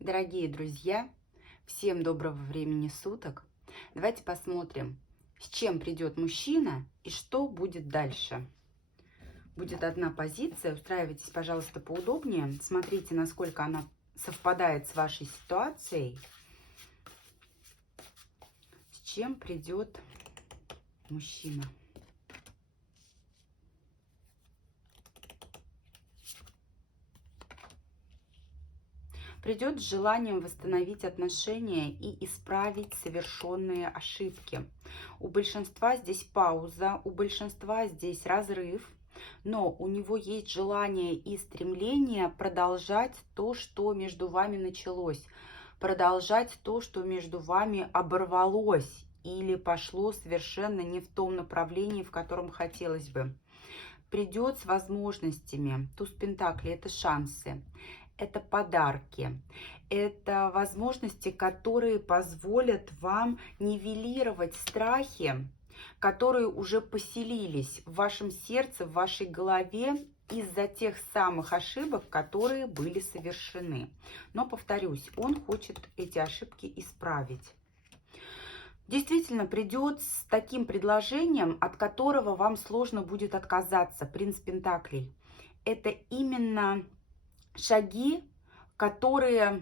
Дорогие друзья, всем доброго времени суток. Давайте посмотрим, с чем придет мужчина и что будет дальше. Будет одна позиция, устраивайтесь, пожалуйста, поудобнее. Смотрите, насколько она совпадает с вашей ситуацией. С чем придет мужчина. Придет с желанием восстановить отношения и исправить совершенные ошибки. У большинства здесь пауза, у большинства здесь разрыв, но у него есть желание и стремление продолжать то, что между вами началось, продолжать то, что между вами оборвалось или пошло совершенно не в том направлении, в котором хотелось бы. Придет с возможностями. Туз Пентаклей – это шансы. Это подарки, это возможности, которые позволят вам нивелировать страхи, которые уже поселились в вашем сердце, в вашей голове из-за тех самых ошибок, которые были совершены. Но, повторюсь, он хочет эти ошибки исправить. Действительно, придет с таким предложением, от которого вам сложно будет отказаться. Принц Пентаклей. Это именно шаги, которые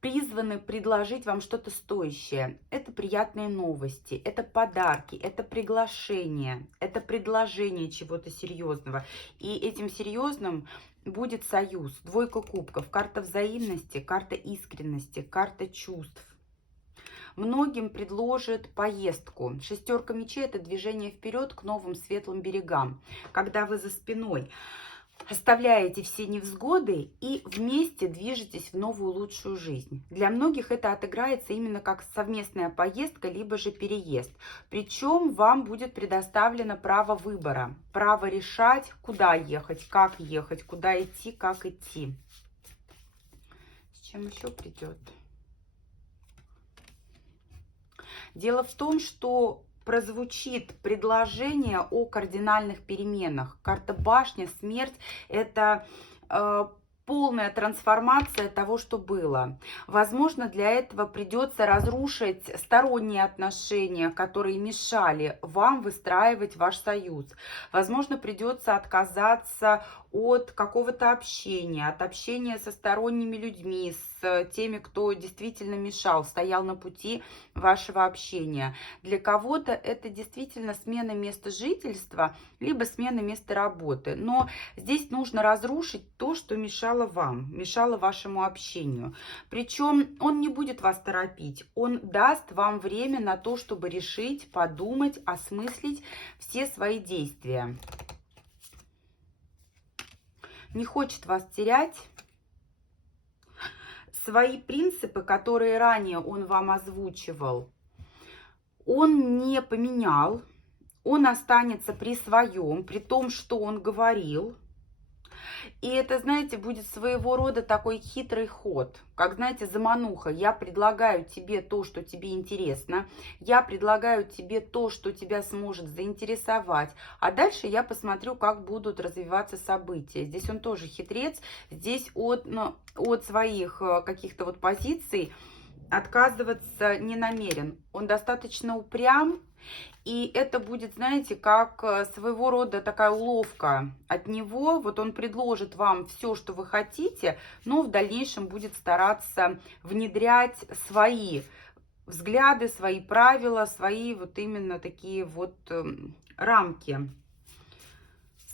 призваны предложить вам что-то стоящее. Это приятные новости, это подарки, это приглашение, это предложение чего-то серьезного. И этим серьезным будет союз. Двойка кубков, карта взаимности, карта искренности, карта чувств. Многим предложат поездку. Шестерка мечей – это движение вперед к новым светлым берегам. Когда вы за спиной оставляете все невзгоды и вместе движетесь в новую лучшую жизнь. Для многих это отыграется именно как совместная поездка, либо же переезд. Причем вам будет предоставлено право выбора, право решать, куда ехать, куда идти, как идти. С чем еще придет? Дело в том, что прозвучит предложение о кардинальных переменах. Карта башня, смерть – это полная трансформация того, что было. Возможно, для этого придется разрушить сторонние отношения, которые мешали вам выстраивать ваш союз. Возможно, придется отказаться от какого-то общения, от общения со сторонними людьми, с теми, кто действительно мешал, стоял на пути вашего общения. Для кого-то это действительно смена места жительства, либо смена места работы. Но здесь нужно разрушить то, что мешало вам, мешало вашему общению. Причем он не будет вас торопить, он даст вам время на то, чтобы решить, подумать, осмыслить все свои действия. Не хочет вас терять. Свои принципы, которые ранее он вам озвучивал, он не поменял. Он останется при своем, при том, что он говорил. И это, знаете, будет своего рода такой хитрый ход. Как, знаете, замануха. Я предлагаю тебе то, что тебе интересно. Я предлагаю тебе то, что тебя сможет заинтересовать. А дальше я посмотрю, как будут развиваться события. Здесь он тоже хитрец. Здесь от своих каких-то вот позиций отказываться не намерен. Он достаточно упрям. И это будет, знаете, как своего рода такая уловка от него. Вот он предложит вам все, что вы хотите, но в дальнейшем будет стараться внедрять свои взгляды, свои правила, свои вот именно такие вот рамки,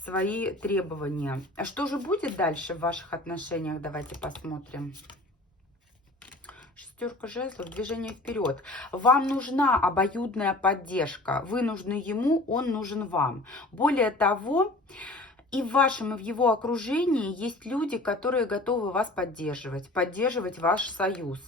свои требования. А что же будет дальше в ваших отношениях? Давайте посмотрим. Шестерка жезлов, движение вперед. Вам нужна обоюдная поддержка. Вы нужны ему, он нужен вам. Более того, и в вашем, и в его окружении есть люди, которые готовы вас поддерживать ваш союз.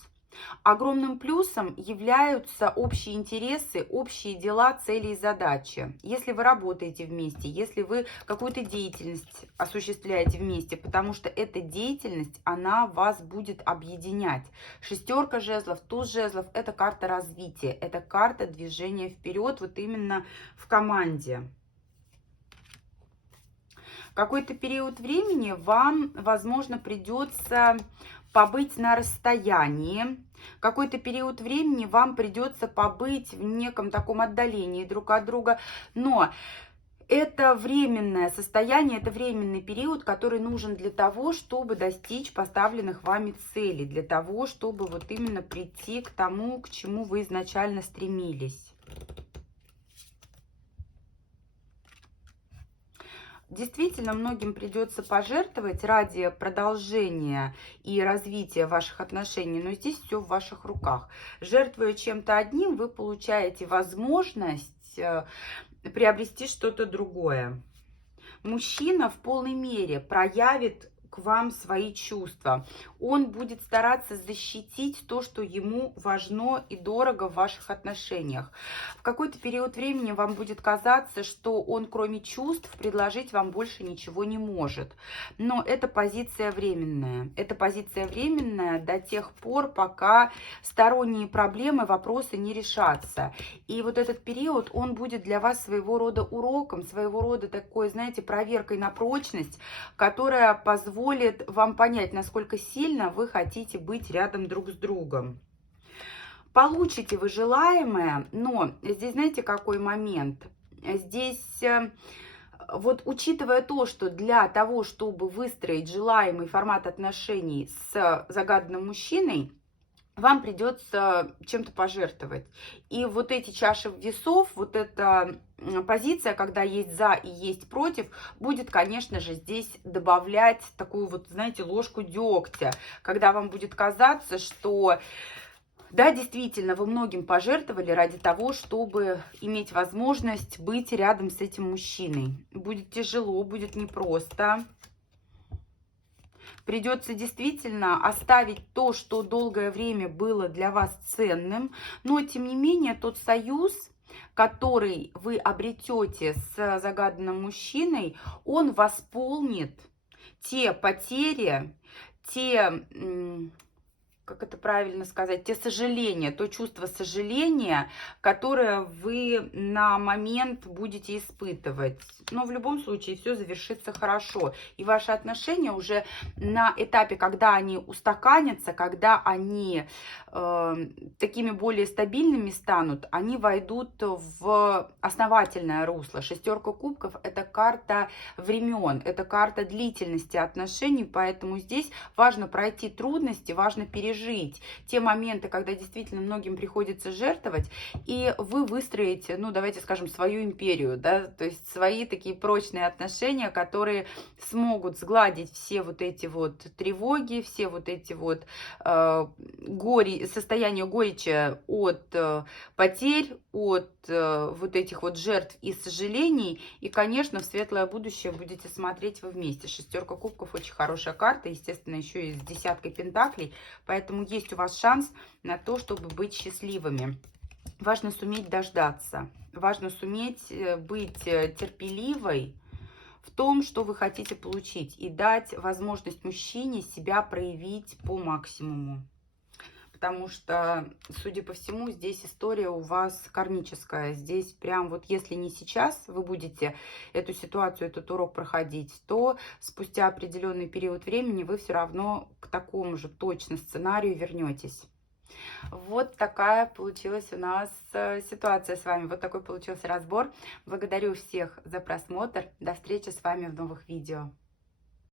Огромным плюсом являются общие интересы, общие дела, цели и задачи. Если вы работаете вместе, если вы какую-то деятельность осуществляете вместе, потому что эта деятельность, она вас будет объединять. Шестерка жезлов, туз жезлов – это карта развития, это карта движения вперед, вот именно в команде. Какой-то период времени вам, возможно, придется побыть на расстоянии. Какой-то период времени вам придется побыть в неком таком отдалении друг от друга, но это временное состояние, это временный период, который нужен для того, чтобы достичь поставленных вами целей, для того, чтобы вот именно прийти к тому, к чему вы изначально стремились. Действительно, многим придется пожертвовать ради продолжения и развития ваших отношений, но здесь все в ваших руках. Жертвуя чем-то одним, вы получаете возможность приобрести что-то другое. Мужчина в полной мере проявит к вам свои чувства. Он будет стараться защитить то, что ему важно и дорого в ваших отношениях. В какой-то период времени вам будет казаться, что он, кроме чувств, предложить вам больше ничего не может. Но это позиция временная. Это позиция временная до тех пор, пока сторонние проблемы, вопросы не решатся. И вот этот период, он будет для вас своего рода уроком, своего рода такой, знаете, проверкой на прочность, которая позволит вам понять, насколько сильно вы хотите быть рядом друг с другом. Получите вы желаемое, но здесь, знаете, какой момент? Здесь, вот учитывая то, что для того, чтобы выстроить желаемый формат отношений с загаданным мужчиной, вам придется чем-то пожертвовать. И вот эти чаши весов, вот эта позиция, когда есть за и есть против, будет, конечно же, здесь добавлять такую вот, знаете, ложку дегтя, когда вам будет казаться, что да, действительно, вы многим пожертвовали ради того, чтобы иметь возможность быть рядом с этим мужчиной. Будет тяжело, будет непросто. Придется действительно оставить то, что долгое время было для вас ценным, но тем не менее тот союз, который вы обретете с загаданным мужчиной, он восполнит те потери, те, как это правильно сказать, те сожаления, то чувство сожаления, которое вы на момент будете испытывать. Но в любом случае все завершится хорошо. И ваши отношения уже на этапе, когда они устаканятся, когда они такими более стабильными станут, они войдут в основательное русло. Шестерка кубков – это карта времен, это карта длительности отношений, поэтому здесь важно пройти трудности, важно пережить те моменты, когда действительно многим приходится жертвовать, и вы выстроите, ну, давайте скажем, свою империю, да, то есть свои такие прочные отношения, которые смогут сгладить все вот эти вот тревоги, все вот эти вот состояние горечи от потерь, от вот этих вот жертв и сожалений. И, конечно, в светлое будущее будете смотреть вы вместе. Шестерка кубков очень хорошая карта, естественно, еще и с десяткой пентаклей. Поэтому есть у вас шанс на то, чтобы быть счастливыми. Важно суметь дождаться. Важно суметь быть терпеливой в том, что вы хотите получить. И дать возможность мужчине себя проявить по максимуму. Потому что, судя по всему, здесь история у вас кармическая. Здесь прям вот если не сейчас вы будете эту ситуацию, этот урок проходить, то спустя определенный период времени вы все равно к такому же точно сценарию вернетесь. Вот такая получилась у нас ситуация с вами. Вот такой получился разбор. Благодарю всех за просмотр. До встречи с вами в новых видео.